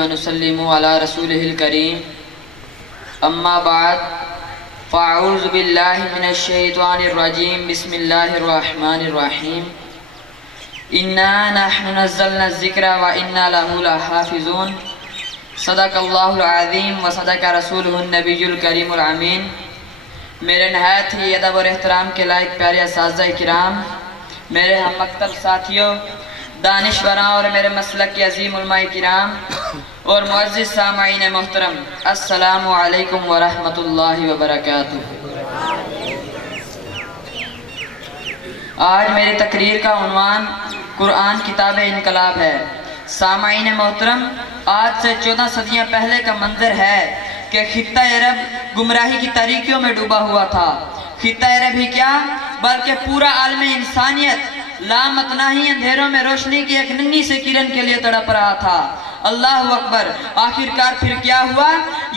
ونسلم علی رسولہ الکریم اما بعد فاعوذ باللہ من الشیطان الرجیم بسم اللہ الرحمن الرحیم انا نحن نزلنا الذکر وانا لہ لحافظون صدق اللہ العظیم وصدق رسولہ النبی الکریم الامین۔ میرے نہایت ہی ادب اور احترام کے لائق پیارے اساتذہ کرام، میرے ہم مکتب ساتھیوں، دانشوراں اور میرے مسلک کے عظیم علماء کرام اور معزز سامعین محترم، السلام علیکم ورحمۃ اللہ وبرکاتہ۔ آج میری تقریر کا عنوان قرآن کتاب انقلاب ہے۔ سامعین محترم، آج سے 14 صدیاں پہلے کا منظر ہے کہ خطہ عرب گمراہی کی تاریکیوں میں ڈوبا ہوا تھا۔ خطہ عرب ہی کیا بلکہ پورا عالم انسانیت لامتناہی اندھیروں میں روشنی کی ایک ننھی سے کرن کے لیے تڑپ رہا تھا۔ اللہ اکبر! آخرکار پھر کیا ہوا؟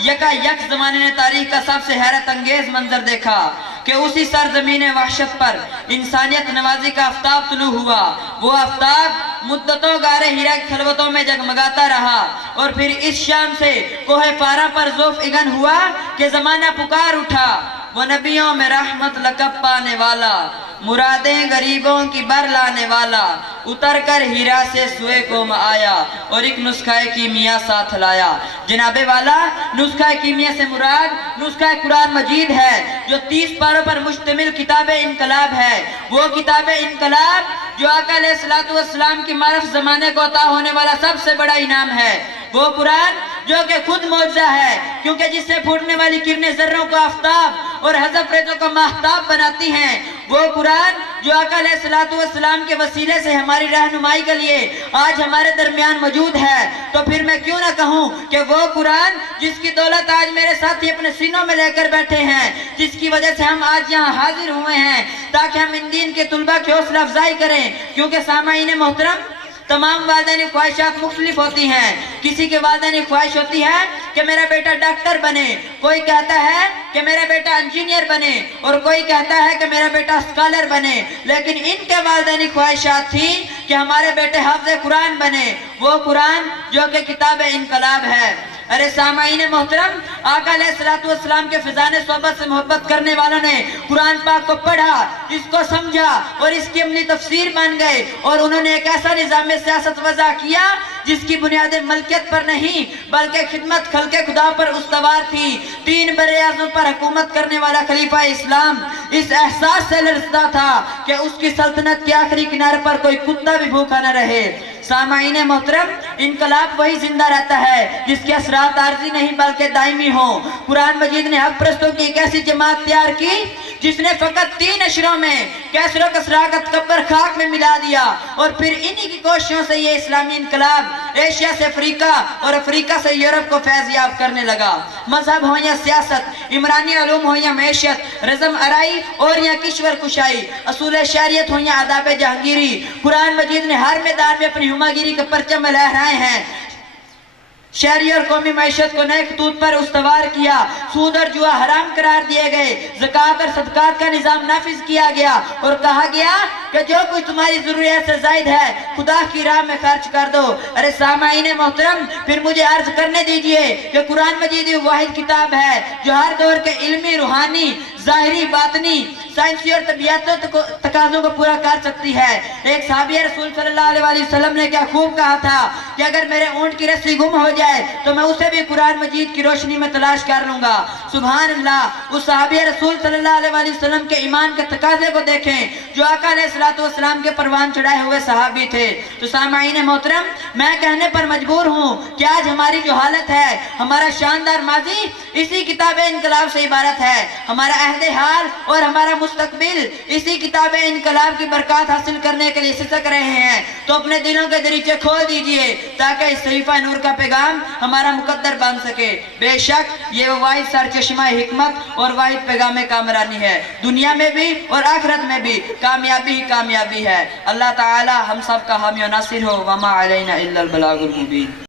یکا یک زمانے نے تاریخ کا سب سے حیرت انگیز منظر دیکھا کہ اسی سرزمین وحشت پر انسانیت نوازی کا آفتاب طلوع ہوا۔ وہ آفتاب مدتوں غار ہیرا کی خلوتوں میں جگمگاتا رہا اور پھر اس شام سے کوہ پارا پر ذوف اگن ہوا کہ زمانہ پکار اٹھا، وہ نبیوں میں رحمت لقب پانے والا، مرادیں غریبوں کی بر لانے والا، اتر کر ہیرا سے سوئے قوم آیا اور ایک نسخہ کیمیا ساتھ لایا۔ جناب والا، نسخہ کیمیا سے مراد نسخہ قرآن مجید ہے جو 30 پاروں پر مشتمل کتاب انقلاب ہے۔ وہ کتاب انقلاب جو آقا علیہ السلام کی معرف زمانے کو عطا ہونے والا سب سے بڑا انعام ہے۔ وہ قرآن جو کہ خود معجزہ ہے، کیونکہ جس سے پھوٹنے والی کرنیں ذروں کو آفتاب اور حذف ریزوں کو ماہتاب بناتی ہیں۔ وہ قرآن جو آقا علیہ السلام کے وسیلے سے ہماری رہنمائی کے لیے آج ہمارے درمیان موجود ہے۔ تو پھر میں کیوں نہ کہوں کہ وہ قرآن جس کی دولت آج میرے ساتھی اپنے سینوں میں لے کر بیٹھے ہیں، جس کی وجہ سے ہم آج یہاں حاضر ہوئے ہیں تاکہ ہم ان دین کے طلباء کی حوصلہ افزائی کریں۔ کیونکہ سامعین محترم، تمام والدین خواہشات مختلف ہوتی ہیں۔ کسی کے والدین خواہش ہوتی ہے کہ میرا بیٹا ڈاکٹر بنے، کوئی کہتا ہے کہ میرا بیٹا انجینئر بنے، اور کوئی کہتا ہے کہ میرا بیٹا اسکالر بنے، لیکن ان کے والدین خواہشات تھی کہ ہمارے بیٹے حافظ قرآن بنے، وہ قرآن جو کہ کتاب انقلاب ہے۔ ارے سامعین محترم، آقا علیہ السلام کے فضان صحبت سے محبت کرنے والوں نے قرآن پاک کو پڑھا، اس کو سمجھا اور اس کی عملی تفسیر مان گئے، اور انہوں نے ایک ایسا نظام سیاست وضع کیا جس کی بنیاد ملکیت پر نہیں بلکہ خدمت خلق خدا پر استوار تھی۔ 3 بر اعظم پر حکومت کرنے والا خلیفہ اسلام اس احساس سے لرزتا تھا کہ اس کی سلطنت کے آخری کنارے پر کوئی کتا بھی بھوکا نہ رہے۔ سامعین محترم، انقلاب وہی زندہ رہتا ہے جس کے اثرات عارضی نہیں بلکہ دائمی ہوں۔ قرآن مجید نے حق پرستوں کی ایک ایسی جماعت تیار کی جس نے فقط 3 اشروں میں کیسر و کسرا کا تکبر خاک میں ملا دیا، اور پھر انہی کی کوششوں سے یہ اسلامی انقلاب ایشیا سے افریقہ اور افریقہ سے یورپ کو فیض یاب کرنے لگا۔ مذہب ہو یا سیاست، عمرانی علوم ہو یا معیشت، رزم آرائی اور یا کشور کشائی، اصول شریعت ہو یا آداب جہانگیری، قرآن مجید نے ہر میدان میں اپنی ہما گیری کے پرچم لہرائے ہیں۔ شہری اور قومی معیشت کو نئے خطوط پر استوار کیا، سود اور جوا حرام قرار دیے گئے، زکوٰۃ اور صدقات کا نظام نافذ کیا گیا اور کہا گیا کہ جو کچھ تمہاری ضروریات سے زائد ہے خدا کی راہ میں خرچ کر دو۔ ارے سامعین محترم، پھر مجھے عرض کرنے دیجئے کہ قرآن مجید واحد کتاب ہے جو ہر دور کے علمی، روحانی، ظاہری، باطنی، سائنسی اور طبیعتی تقاضوں کو پورا کر سکتی ہے۔ ایک صحابی رسول صلی اللہ علیہ وسلم نے کیا خوب کہا تھا کہ اگر میرے اونٹ کی رسی گم ہو جائے تو میں اسے بھی قرآن مجید کی روشنی میں تلاش کر لوں گا۔ سبحان اللہ! اس صحابی رسول صلی اللہ علیہ وسلم کے ایمان کے تقاضے کو دیکھیں جو آقا علیہ السلام کے پروان چڑھائے ہوئے صحابی تھے۔ تو سامعین محترم، میں کہنے پر مجبور ہوں کہ آج ہماری جو حالت ہے، ہمارا شاندار ماضی اسی کتاب انقلاب سے عبارت ہے، ہمارا عہد حال اور ہمارا مستقبل اسی کتاب انقلاب کی برکات حاصل کرنے کے لیے سسک رہے ہیں۔ تو اپنے دلوں کے دریچے کھول دیجئے تاکہ اس صحیفہ نور کا پیغام ہمارا مقدر بن سکے۔ بے شک یہ وہ واحد سرچشمہ حکمت اور واحد پیغام کامرانی ہے، دنیا میں بھی اور آخرت میں بھی کامیابی ہی کامیابی ہے۔ اللہ تعالی ہم سب کا حامی و ناصر ہو۔ وما علینا الا البلاغ المبین۔